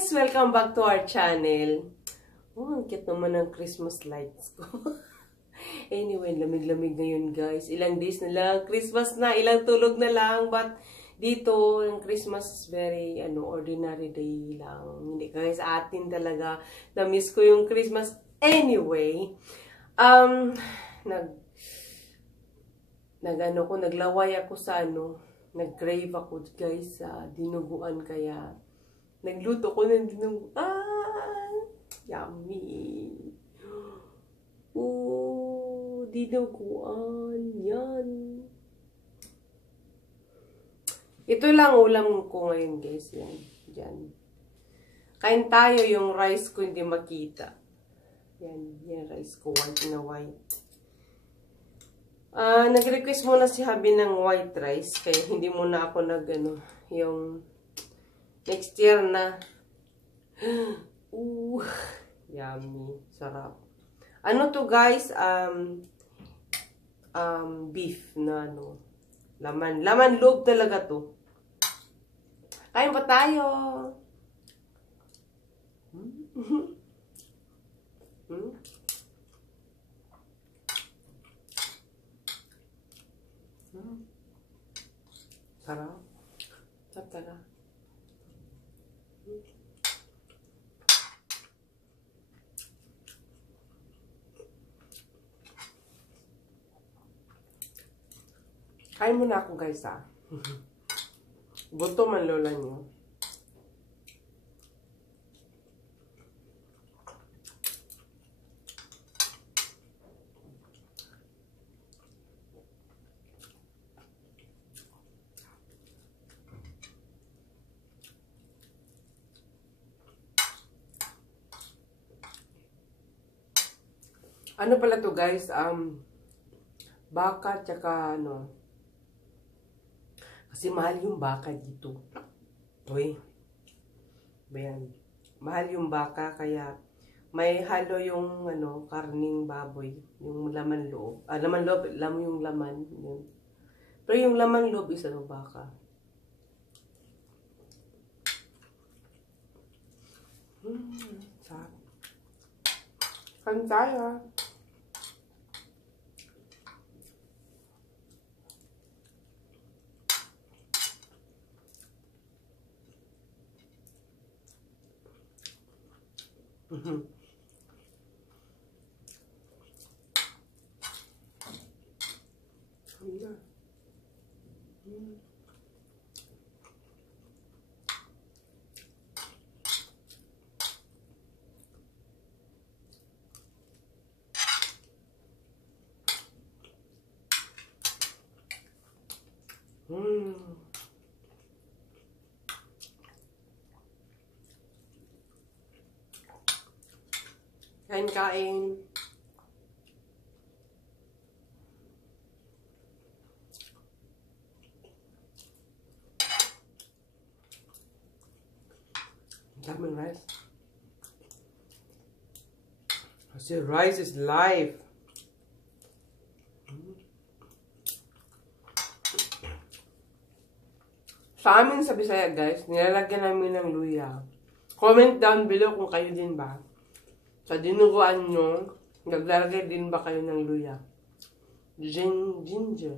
guys! Welcome back to our channel. Oh, ang cute naman ng Christmas lights ko. Anyway, lamig-lamig ngayon guys. Ilang days na lang, Christmas na, ilang tulog na lang. But dito, yung Christmas is very ordinary day lang. Hindi guys, sa atin talaga. Na-miss ko yung Christmas. Anyway, naglaway ako sa nag-crave ako guys sa dinuguan, kaya nagluto ko ng dinuguan. Yummy. Oh, dinuguan. Yan. Ito lang ulam ko ngayon guys. Yan. Diyan. Kain tayo, yung rice ko hindi makita. Yan. Yan rice ko. White na white. Nag-request muna si Habi ng white rice. Kaya hindi muna ako yung next year na. Yummy. Sarap. Ano to guys? Beef na laman. Laman loob talaga to. Kain pa tayo. Sarap. Sarap talaga. Kain muna ako guys Buto man lola nyo. Ano pala to guys? Baka tsaka kasi mahal yung baka dito. Uy. Bayan. Mahal yung baka, kaya may halo yung karning baboy, yung laman loob. Laman loob, yung laman. Yun. Pero yung laman loob is baka. Sarap. Kan tayo. Kain. Daming rice. Kasi rice is life. Sa amin sa Bisaya guys, nilalagyan namin ng luya. Comment down below kung kayo din ba. Sa dinuguan nyo, naglalagay din ba kayo ng luya? Ginger.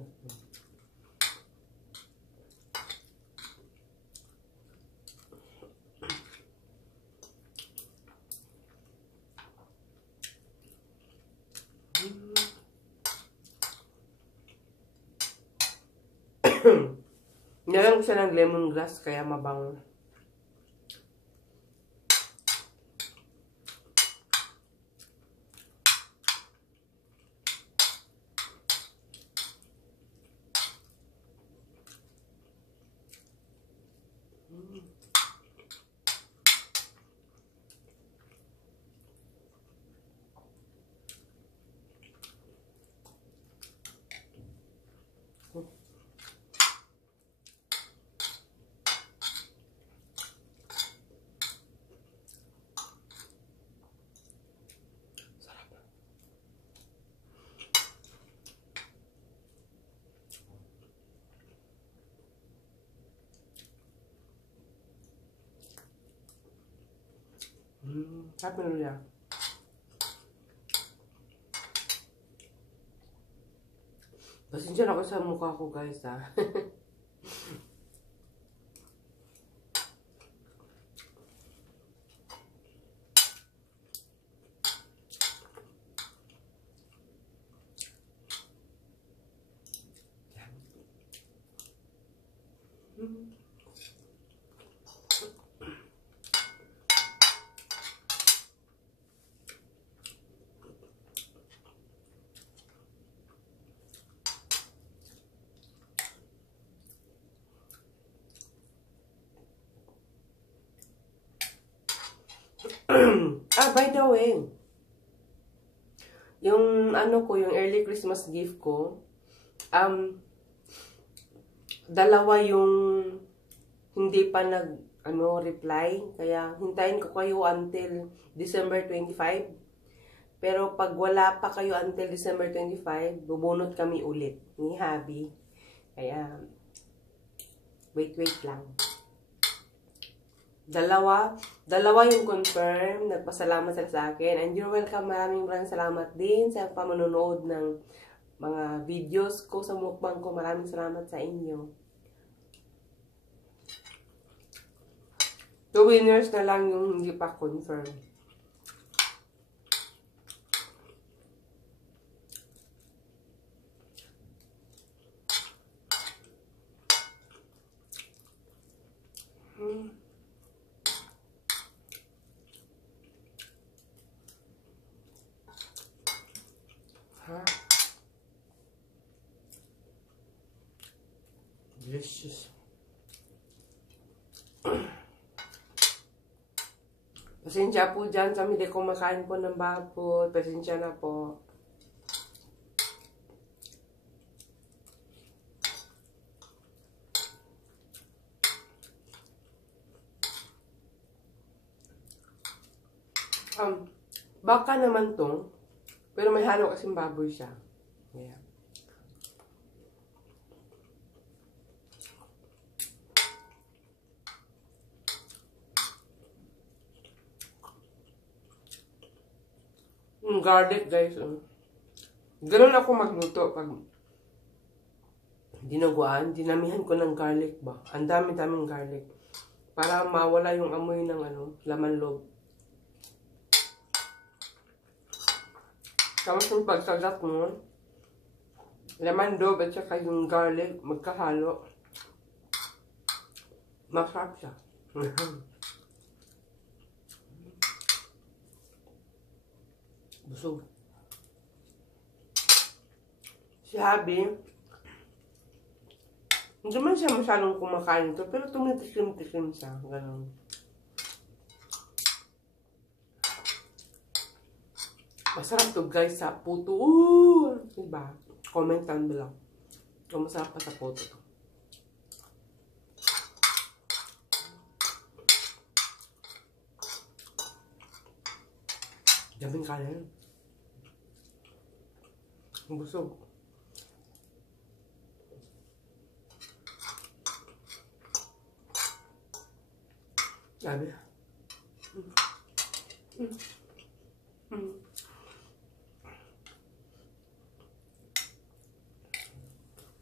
Nilang ko siya ng lemongrass, kaya mabango. Sabi nila. Pasensya na ako sa mukha ko, guys, ha. By the way, yung ano ko, yung early Christmas gift ko, dalawa yung hindi pa reply, kaya hintayin ko kayo until December 25. Pero pag wala pa kayo until December 25, bubunot kami ulit ni Habi. Kaya wait lang. Dalawa yung confirm, nagpasalamat sila sa akin, and you're welcome. Maraming salamat din sa pamanonood ng mga videos ko sa mukbang ko. Maraming salamat sa inyo. 2 winners na lang yung hindi pa confirm. Delicious. Pasensya po dyan sa hindi kumakain po ng baboy. Pasensya na po. Baka naman to, pero may halo kasing baboy siya. Yeah. Garlic, guys. Ganun ako magluto pag dinuguan. Dinamihan ko ng garlic ba. Ang dami-daming garlic. Para mawala yung amoy ng laman loob. Tapos yung pagsagat mo, laman loob at saka yung garlic, magkahalo. Masarap siya. Busog. Si Habi, hindi man siya masyadong kumakain ito, pero tumitikim-tikim siya. Ganun. Masarap to, guys, sa puto. Diba? Comment down below kung masarap pa sa puto to. Daming kanin. Busog. Sabi.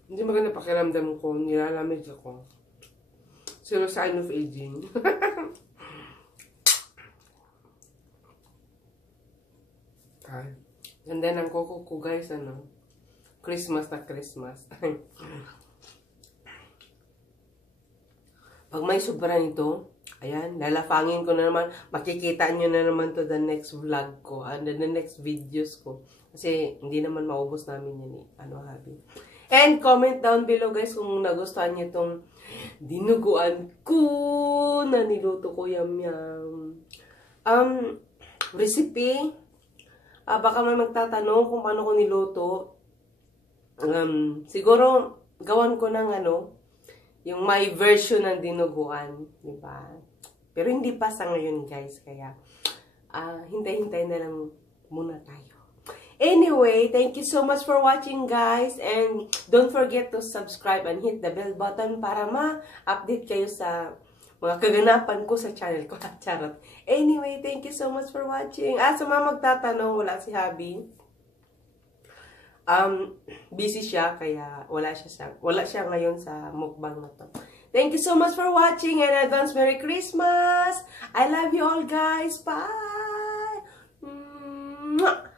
Hindi maganda pakiramdam ko. Nilalamig ako. Zero sign of aging. Ganda ng koko ko, guys, Christmas na Christmas. Pag may sobra nito, ayan, lalafangin ko na naman. Makikita nyo na naman to the next vlog ko, and the next videos ko. Kasi hindi naman maubos namin yun Habi. And comment down below, guys, kung nagustuhan nyo itong dinuguan ko na niluto ko, yum. Recipe. Baka may magtatanong kung paano ko niluto. Siguro, gawan ko ng yung my version ng dinuguan. Diba? Pero hindi pa sa ngayon, guys. Kaya, hintay-hintay na lang muna tayo. Anyway, thank you so much for watching, guys. And don't forget to subscribe and hit the bell button para ma-update kayo sa mga kaganapan ko sa channel ko. Charot. Anyway, thank you so much for watching. Sa mga magtatanong, wala si Habi. Busy siya, kaya wala siya ngayon sa mukbang na to. Thank you so much for watching and advance Merry Christmas! I love you all guys! Bye! Mwah!